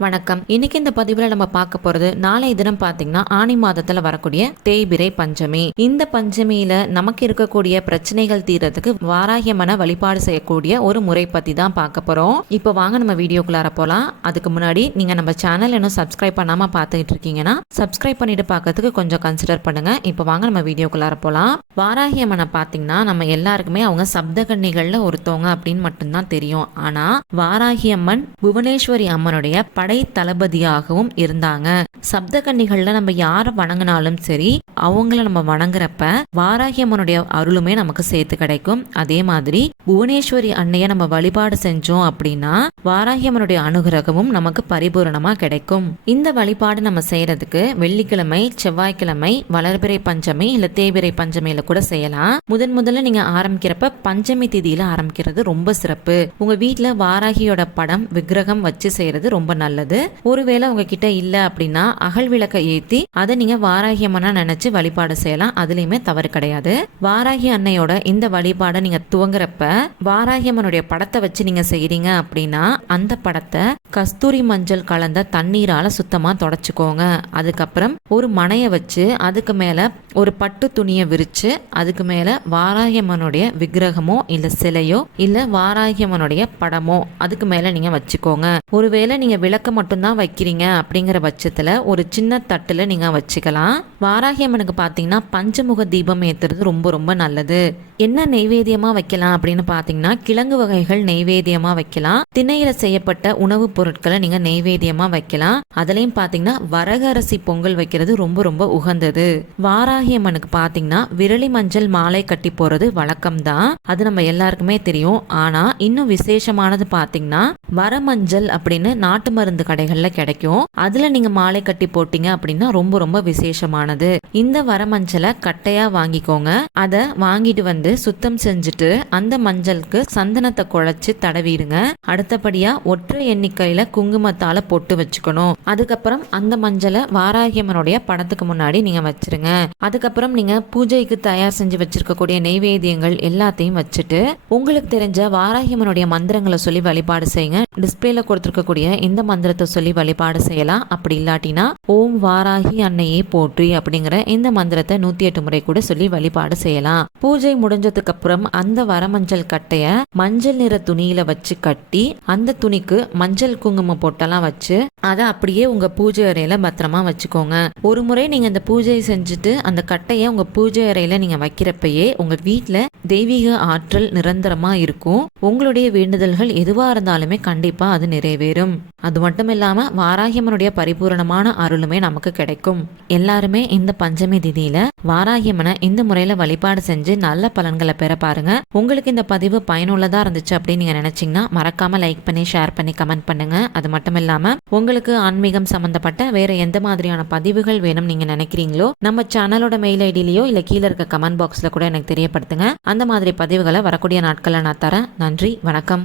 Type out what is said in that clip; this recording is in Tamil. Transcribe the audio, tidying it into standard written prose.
வணக்கம். இன்னைக்கு இந்த பதிவுல நம்ம பார்க்க போறது நாளைய தினம் பாத்தீங்கன்னா ஆனி மாதத்துல வரக்கூடிய தேய்பிறை பஞ்சமி. இந்த பஞ்சமியில நமக்கு இருக்கக்கூடிய பிரச்சனைகள் தீரத்துக்கு வாராகியம்மனை வழிபாடு செய்யக்கூடிய ஒரு முறை பத்தி தான் பார்க்க போறோம். இப்போ வாங்க நம்ம வீடியோக்குள்ளார போலாம். அதுக்கு முன்னாடி நீங்க நம்ம சேனல் இன்னும் சப்ஸ்கிரைப் பண்ணாம பார்த்துட்டு இருக்கீங்கன்னா சப்ஸ்கிரைப் பண்ணிட்டு பார்க்கறதுக்கு கொஞ்சம் கன்சிடர் பண்ணுங்க. இப்போ வாங்க நம்ம வீடியோக்குள்ளார போலாம். வாராகியம்மனை பாத்தீங்கன்னா நம்ம எல்லாருக்குமே அவங்க சப்தகன்னிகள்ல ஒருத்தவங்க அப்படின்னு மட்டும்தான் தெரியும். ஆனா வாராகியம்மன் புவனேஸ்வரி அம்மனுடைய படை தளபதியாகவும் இருந்தாங்க. சப்தகன்னிகள்ல நம்ம யாரை வணங்கினாலும் சரி, அவங்கள நம்ம வணங்குறப்ப வாராகியம்மனுடைய அருளுமே நமக்கு சேர்த்து கிடைக்கும். அதே மாதிரி புவனேஸ்வரி அன்னைய நம்ம வழிபாடு செஞ்சோம் அப்படின்னா வாராகியம்மனுடைய அனுகிரகமும் நமக்கு பரிபூரணமா கிடைக்கும். இந்த வழிபாடு நம்ம செய்யறதுக்கு வெள்ளிக்கிழமை, செவ்வாய்க்கிழமை, வளர்பிறை பஞ்சமி இல்ல தேய்பிறை பஞ்சமியில கூட செய்யலாம். முதல்ல நீங்க ஆரம்பிக்கிறப்ப பஞ்சமி திதியில ஆரம்பிக்கிறது ரொம்ப சிறப்பு. உங்க வீட்டுல வாராகியோட படம் விக்கிரகம் வச்சு செய்யறது ரொம்ப நல்லது. ஒருவேளை உங்ககிட்ட இல்ல அப்படின்னா அகல் விளக்க ஏத்தி அதை நீங்க வாராகியம்மனா நினைச்சு வழிபாடு செய்யலாம். அதுலயுமே தவறு கிடையாது. வாராகி அன்னையோட இந்த வழிபாடை நீங்க துவங்குறப்ப வாராகியம்மனுடைய படத்தை வச்சு நீங்க செய்யறீங்க அப்படின்னா அந்த படத்தை கஸ்தூரி மஞ்சள் கலந்த தண்ணீரால சுத்தமா தொடச்சுக்கோங்க. அதுக்கப்புறம் ஒரு மனைய வச்சு அதுக்கு மேல ஒரு பட்டு துணியை விரிச்சு அதுக்கு மேல வாராகியம்மனுடைய விக்கிரகமோ இல்ல சிலையோ இல்ல வாராகியம்மனுடைய படமோ அதுக்கு மேல நீங்க வச்சுக்கோங்க. ஒருவேளை நீங்க விளக்க மட்டும்தான் வைக்கிறீங்க அப்படிங்கிற பட்சத்துல ஒரு சின்ன தட்டுல நீங்க வச்சுக்கலாம். வாராகியம்மனுக்கு பாத்தீங்கன்னா பஞ்சமுக தீபம் ஏத்துறது ரொம்ப ரொம்ப நல்லது. என்ன நெய்வேத்தியமா வைக்கலாம் அப்படின்னு பாத்தீங்கன்னா கிழங்கு வகைகள் நெய்வேத்தியமா வைக்கலாம். திணையில செய்யப்பட்ட உணவுப் பொருட்களை நீங்க நெய்வேத்தியமா வைக்கலாம். அதுலயும் பாத்தீங்கன்னா வரகரசி பொங்கல் வைக்கிறது ரொம்ப ரொம்ப உகந்தது. வாராகியம்மனுக்கு பாத்தீங்கன்னா விரலி மஞ்சள் மாலை கட்டி போறது வழக்கம் தான். அது நம்ம எல்லாருக்குமே தெரியும். ஆனா இன்னும் விசேஷமானது பாத்தீங்கன்னா வரமஞ்சள் அப்படின்னு நாட்டு மருந்து கடைகள்ல கிடைக்கும். அதுல நீங்க மாலை கட்டி போட்டீங்க அப்படின்னா ரொம்ப ரொம்ப விசேஷமானது. இந்த வரமஞ்சளை கட்டையா வாங்கிக்கோங்க. அதை வாங்கிட்டு வந்து சுத்தம் செஞ்சுட்டு அந்த மஞ்சளுக்கு சந்தனத்தை குழைச்சு தடவிடுங்க. அடுத்தபடியா ஒற்றை எண்ணிக்கையில குங்குமத்தால பொட்டு வச்சுக்கணும். அதுக்கப்புறம் அந்த மஞ்சளை வாராகியம்மனுடைய படத்துக்கு முன்னாடி நீங்க வச்சிருங்க. அதுக்கப்புறம் நீங்க பூஜைக்கு தயார் செஞ்சு வச்சிருக்கக்கூடிய நெய்வேத்தியங்கள் எல்லாத்தையும் வச்சுட்டு உங்களுக்கு தெரிஞ்ச வாராகியம்மனுடைய மந்திரங்களை சொல்லி வழிபாடு செய்யுங்க. டிஸ்பிளேல கொடுத்திருக்கக்கூடிய இந்த மந்திரத்தை சொல்லி வழிபாடு செய்யலாம். அப்படி இல்லாட்டினா ஓம் வாராகி அன்னையே போற்றி அப்படிங்கிற இந்த மந்திரத்தை 108 முறை கூட சொல்லி வழிபாடு செய்யலாம். பூஜை முடிஞ்சதுக்கு அப்புறம் அந்த வரமஞ்சள் கட்டைய மஞ்சள் நிற துணியில வச்சு கட்டி அந்த துணிக்கு மஞ்சள் குங்குமம் பொட்டெல்லாம் வச்சு அதை அப்படியே உங்க பூஜை அறையில பத்திரமா வச்சுக்கோங்க. ஒரு முறை நீங்க இந்த பூஜையை செஞ்சுட்டு அந்த கட்டைய உங்க பூஜை அறையில நீங்க வைக்கிறப்பயே உங்க வீட்டுல தெய்வீக ஆற்றல் நிரந்தரமா இருக்கும். உங்களுடைய வேண்டுதல்கள் எதுவா இருந்தாலுமே கண்டிப்பா அது நிறைவேறும். அது மட்டும் இல்லாம வாராகியம்மனுடைய பரிபூரணமான அருளுமே நமக்கு கிடைக்கும். எல்லாருமே இந்த பஞ்சமி திதியில வாராகியம்மனை இந்த முறையில வழிபாடு செஞ்சு நல்ல பலன்களை பெற பாருங்க. உங்களுக்கு இந்த பதிவு பயனுள்ளதா இருந்துச்சு அப்படின்னு நீங்க நினைச்சீங்கன்னா மறக்காம லைக் பண்ணி ஷேர் பண்ணி கமெண்ட் பண்ணுங்க. அது மட்டும் இல்லாம உங்களுக்கு ஆன்மீகம் சம்பந்தப்பட்ட வேற எந்த மாதிரியான பதிவுகள் வேணும் நீங்க நினைக்கிறீங்களோ நம்ம சேனலோட மெயில் ஐடியிலயோ இல்ல கீழே இருக்க கமெண்ட் பாக்ஸ்ல கூட எனக்கு தெரியப்படுத்துங்க. அந்த மாதிரி பதிவுகளை வரக்கூடிய நாட்கள்ல நான் தரேன். நன்றி, வணக்கம்.